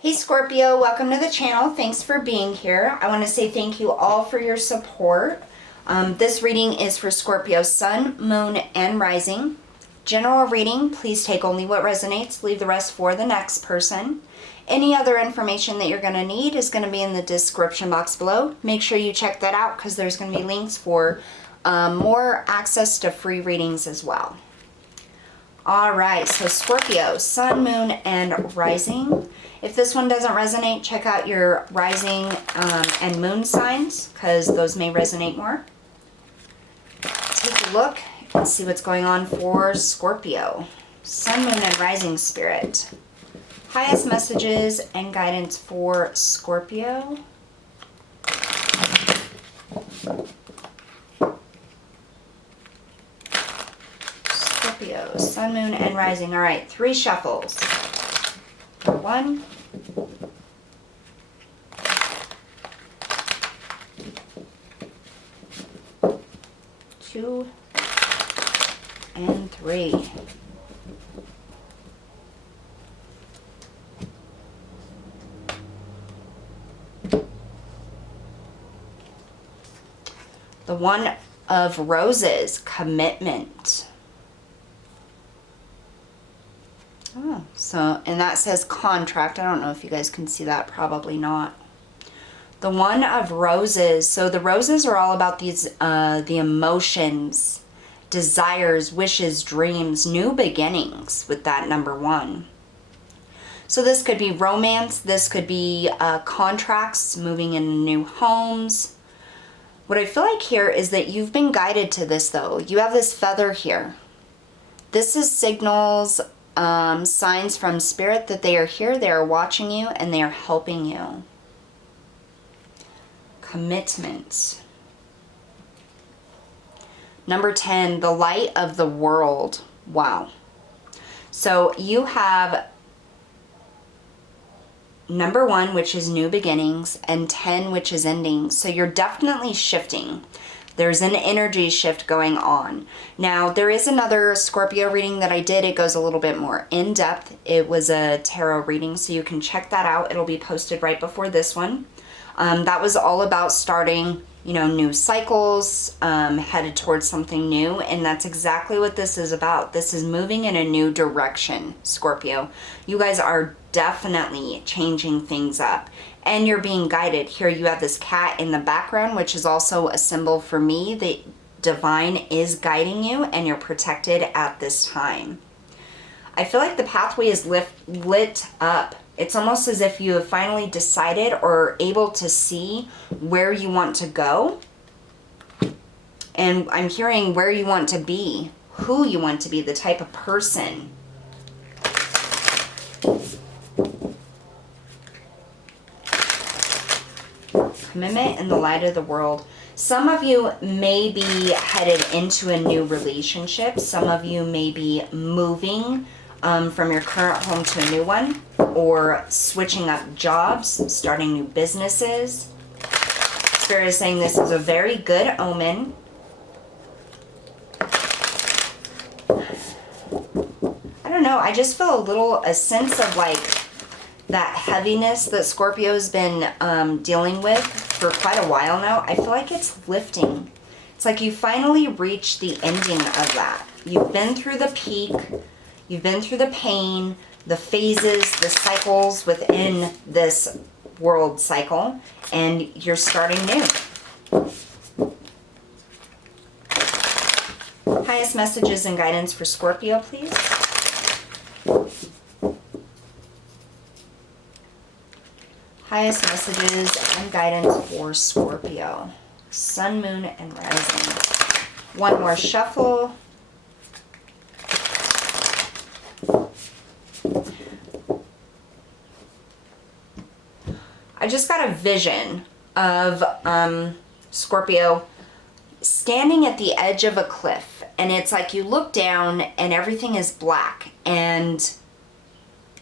Hey Scorpio, welcome to the channel. Thanks for being here. I want to say thank you all for your support. This reading is for Scorpio Sun, Moon, and Rising. General reading, please take only what resonates, leave the rest for the next person. Any other information that you're going to need is going to be in the description box below. Make sure you check that out because there's going to be links for more access to free readings as well. All right, so Scorpio, Sun, Moon, and Rising. If this one doesn't resonate, check out your Rising and Moon signs because those may resonate more. Take a look and see what's going on for Scorpio. Sun, Moon, and Rising Spirit. Highest messages and guidance for Scorpio. Scorpio, Sun, Moon, and Rising. All right, 3 shuffles. 1, 2, and 3. The One of Roses, commitment. Oh, so, and that says contract. I don't know if you guys can see that. Probably not. The One of Roses. So the roses are all about these, the emotions, desires, wishes, dreams, new beginnings with that number 1. So this could be romance. This could be contracts, moving in new homes. What I feel like here is that you've been guided to this though. You have this feather here. This is signals, signs from Spirit that they are here, they are watching you, and they are helping you. Commitment. Number 10, the light of the world. Wow. So you have number 1, which is new beginnings, and 10, which is endings. So you're definitely shifting. There's an energy shift going on. Now, there is another Scorpio reading that I did. It goes a little bit more in depth. It was a tarot reading, so you can check that out. It'll be posted right before this one. That was all about starting, new cycles, headed towards something new. And that's exactly what this is about. This is moving in a new direction, Scorpio. You guys are definitely changing things up. And you're being guided. Here you have this cat in the background, which is also a symbol for me that divine is guiding you and you're protected at this time. I feel like the pathway is lit up. It's almost as if you have finally decided or able to see where you want to go. And I'm hearing where you want to be, who you want to be, the type of person. Commitment and the light of the world. Some of you may be headed into a new relationship. Some of you may be moving from your current home to a new one, or switching up jobs, starting new businesses. Spirit is saying this is a very good omen. I don't know. I just feel a sense of like that heaviness that Scorpio's been dealing with for quite a while now. I feel like it's lifting. It's like you finally reached the ending of that. You've been through the peak. You've been through the pain, the phases, the cycles within this world cycle, and you're starting new. Highest messages and guidance for Scorpio, please. Highest messages and guidance for Scorpio. Sun, Moon, and Rising. One more shuffle. I just got a vision of Scorpio standing at the edge of a cliff, and it's like you look down and everything is black, and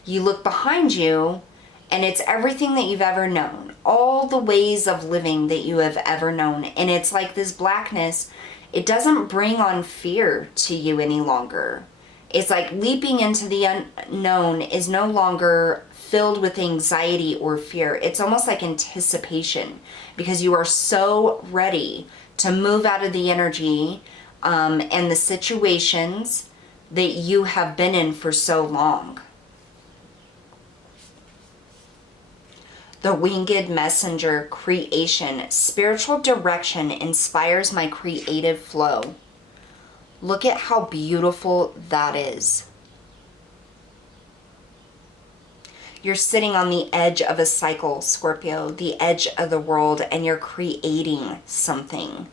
you look behind you and it's everything that you've ever known, all the ways of living that you have ever known. And it's like this blackness, it doesn't bring on fear to you any longer. It's like leaping into the unknown is no longer filled with anxiety or fear. It's almost like anticipation, because you are so ready to move out of the energy and the situations that you have been in for so long. The winged messenger, creation, spiritual direction inspires my creative flow. Look at how beautiful that is. You're sitting on the edge of a cycle, Scorpio, the edge of the world, and you're creating something.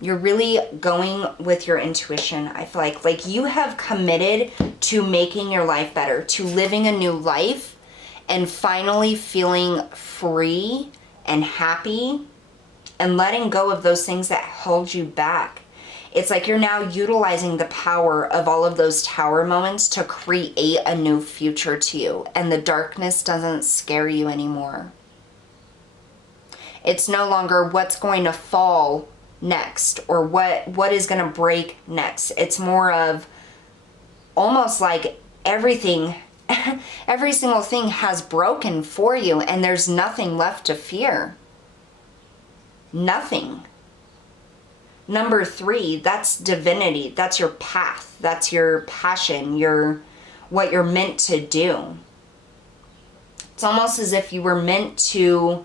You're really going with your intuition, I feel like you have committed to making your life better, to living a new life and finally feeling free and happy and letting go of those things that held you back. It's like you're now utilizing the power of all of those tower moments to create a new future to you, and the darkness doesn't scare you anymore. It's no longer what's going to fall next or what is going to break next. It's more of almost like everything, every single thing has broken for you, and there's nothing left to fear. Nothing. Number 3, that's divinity. That's your path. That's your passion, what you're meant to do. It's almost as if you were meant to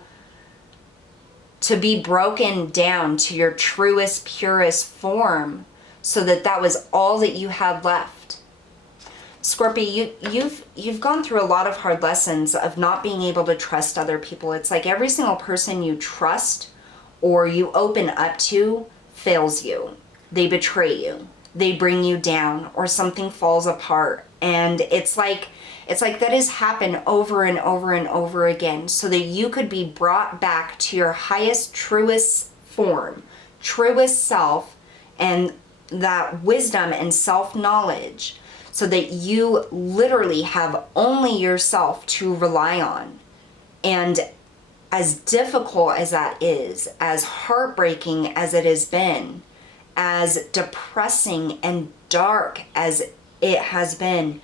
be broken down to your truest, purest form, so that was all that you had left. Scorpio, you've gone through a lot of hard lessons of not being able to trust other people. It's like every single person you trust or you open up to fails you. They betray you. They bring you down, or something falls apart. And it's like that has happened over and over and over again, so that you could be brought back to your highest, truest form, truest self, and that wisdom and self-knowledge, so that you literally have only yourself to rely on. And as difficult as that is, as heartbreaking as it has been, as depressing and dark as it has been,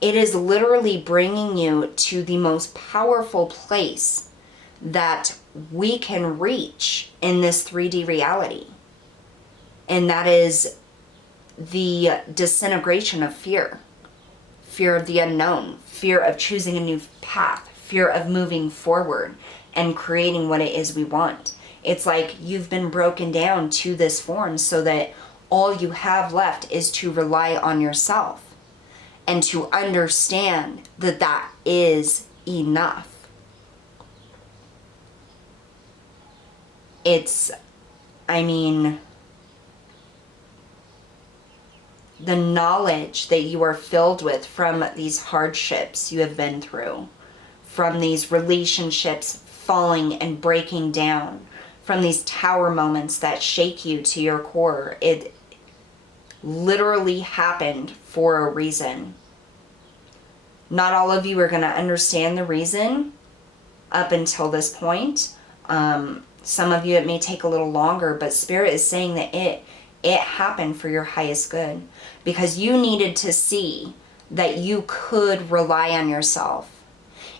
it is literally bringing you to the most powerful place that we can reach in this 3D reality. And that is the disintegration of fear. Fear of the unknown, fear of choosing a new path, fear of moving forward and creating what it is we want. It's like you've been broken down to this form so that all you have left is to rely on yourself and to understand that that is enough. The knowledge that you are filled with from these hardships you have been through, from these relationships falling and breaking down, from these tower moments that shake you to your core, it literally happened for a reason. Not all of you are going to understand the reason up until this point. Some of you, it may take a little longer, but Spirit is saying that it happened for your highest good, because you needed to see that you could rely on yourself.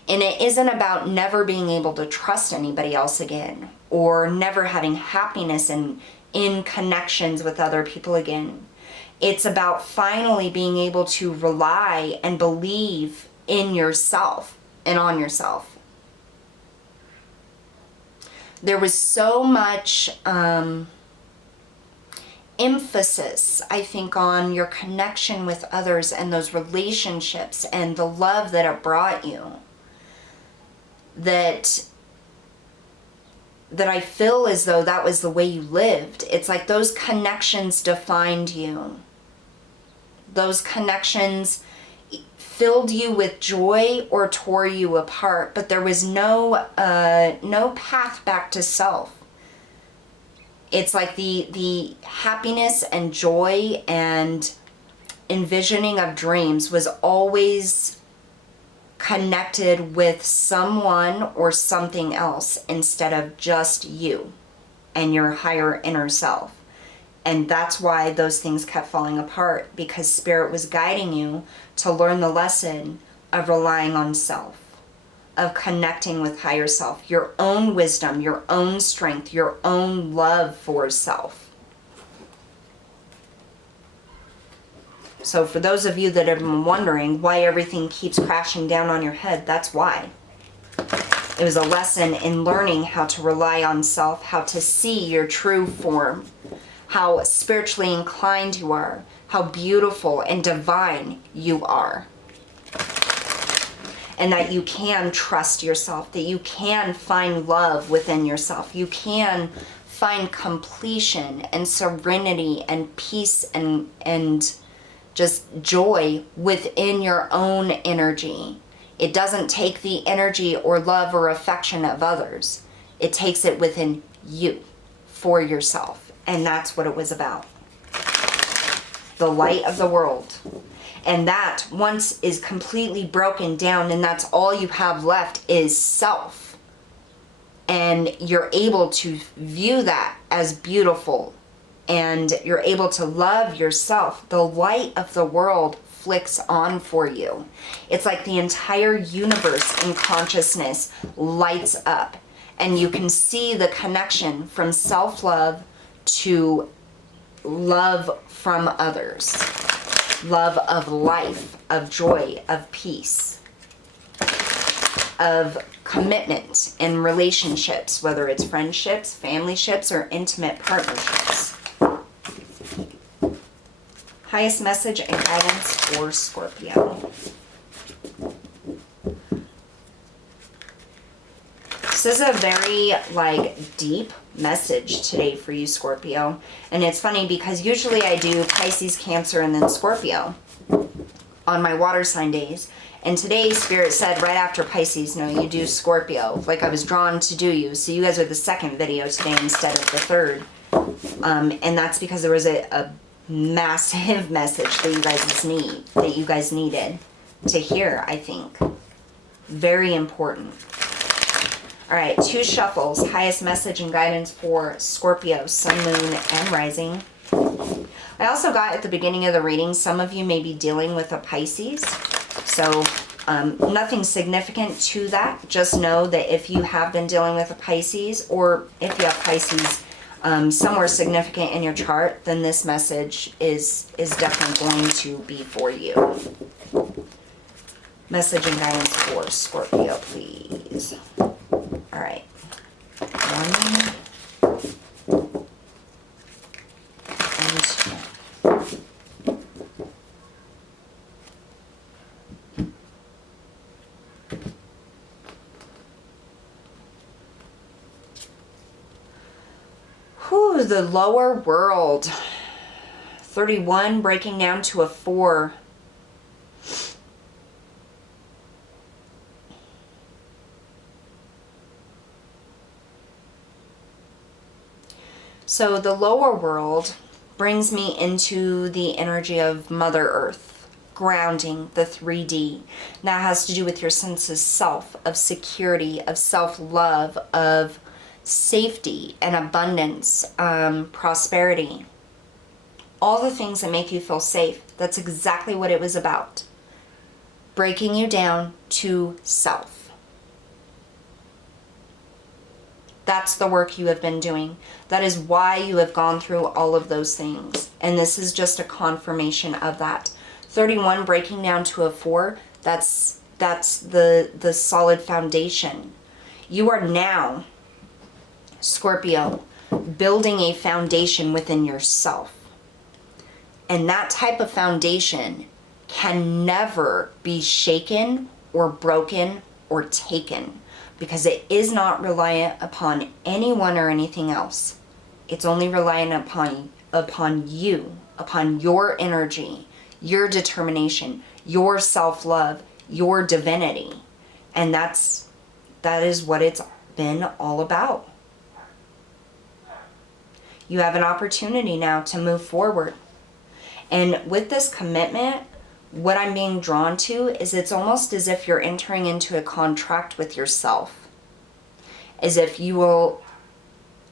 And it isn't about never being able to trust anybody else again, or never having happiness in connections with other people again. It's about finally being able to rely and believe in yourself and on yourself. There was so much emphasis, I think, on your connection with others and those relationships and the love that it brought you, that I feel as though that was the way you lived. It's like those connections defined you. Those connections filled you with joy or tore you apart, but there was no path back to self. It's like the happiness and joy and envisioning of dreams was always connected with someone or something else instead of just you and your higher inner self. And that's why those things kept falling apart, because Spirit was guiding you to learn the lesson of relying on self, of connecting with higher self, your own wisdom, your own strength, your own love for self. So for those of you that have been wondering why everything keeps crashing down on your head, that's why. It was a lesson in learning how to rely on self, how to see your true form, how spiritually inclined you are, how beautiful and divine you are. And that you can trust yourself, that you can find love within yourself. You can find completion and serenity and peace and just joy within your own energy. It doesn't take the energy or love or affection of others. It takes it within you, for yourself. And that's what it was about. The light of the world. And that once is completely broken down, and that's all you have left is self. And you're able to view that as beautiful. And you're able to love yourself. The light of the world flicks on for you. It's like the entire universe in consciousness lights up. And you can see the connection from self-love to love from others. Love of life, of joy, of peace, of commitment in relationships, whether it's friendships, familyships, or intimate partnerships. Highest message and guidance for Scorpio. This is a very deep message today for you, Scorpio. And it's funny because usually I do Pisces, Cancer, and then Scorpio on my water sign days. And today Spirit said right after Pisces, no, you do Scorpio. Like I was drawn to do you. So you guys are the second video today instead of the third. And that's because there was a massive message that you guys needed to hear, I think. Very important. All right, 2 shuffles. Highest message and guidance for Scorpio, Sun, Moon, and Rising. I also got at the beginning of the reading, some of you may be dealing with a Pisces. So nothing significant to that. Just know that if you have been dealing with a Pisces, or if you have Pisces somewhere significant in your chart, then this message is definitely going to be for you. Message and guidance for Scorpio, please. All right. 1 and 2. Whew, the lower world. 31 breaking down to a 4. So the lower world brings me into the energy of Mother Earth, grounding, the 3D. That has to do with your sense of self, of security, of self-love, of safety and abundance, prosperity. All the things that make you feel safe. That's exactly what it was about. Breaking you down to self. That's the work you have been doing. That is why you have gone through all of those things. And this is just a confirmation of that. 31 breaking down to a 4, that's the solid foundation. You are now, Scorpio, building a foundation within yourself. And that type of foundation can never be shaken or broken or taken, because it is not reliant upon anyone or anything else. It's only reliant upon you, upon your energy, your determination, your self-love, your divinity. And that is what it's been all about. You have an opportunity now to move forward. And with this commitment, what I'm being drawn to is it's almost as if you're entering into a contract with yourself. As if you will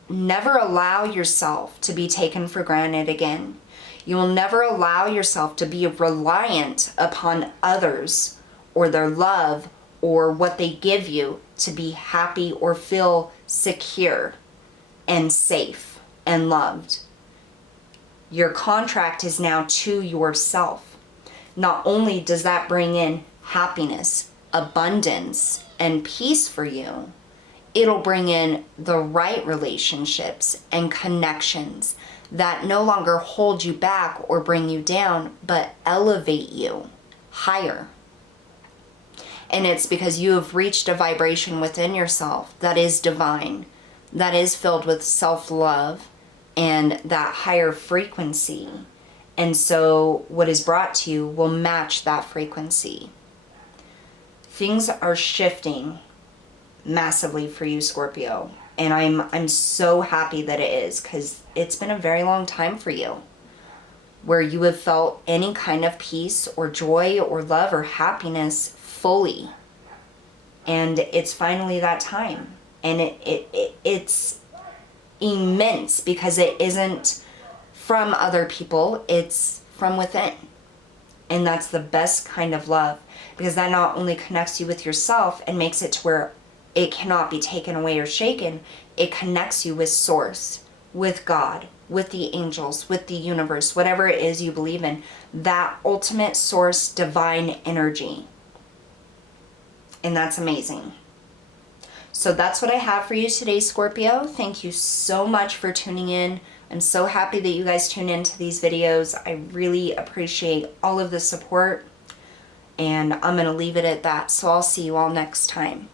never allow yourself to be taken for granted again. You will never allow yourself to be reliant upon others or their love or what they give you to be happy or feel secure and safe and loved. Your contract is now to yourself. Not only does that bring in happiness, abundance, and peace for you, it'll bring in the right relationships and connections that no longer hold you back or bring you down, but elevate you higher. And it's because you have reached a vibration within yourself that is divine, that is filled with self-love and that higher frequency. And so what is brought to you will match that frequency. Things are shifting massively for you, Scorpio. And I'm so happy that it is, because it's been a very long time for you where you have felt any kind of peace or joy or love or happiness fully. And it's finally that time. And it's immense because it isn't from other people, it's from within. And that's the best kind of love, because that not only connects you with yourself and makes it to where it cannot be taken away or shaken, it connects you with Source, with God, with the angels, with the universe, whatever it is you believe in, that ultimate source, divine energy. And that's amazing. So that's what I have for you today, Scorpio. Thank you so much for tuning in. I'm so happy that you guys tune into these videos. I really appreciate all of the support. And I'm going to leave it at that. So I'll see you all next time.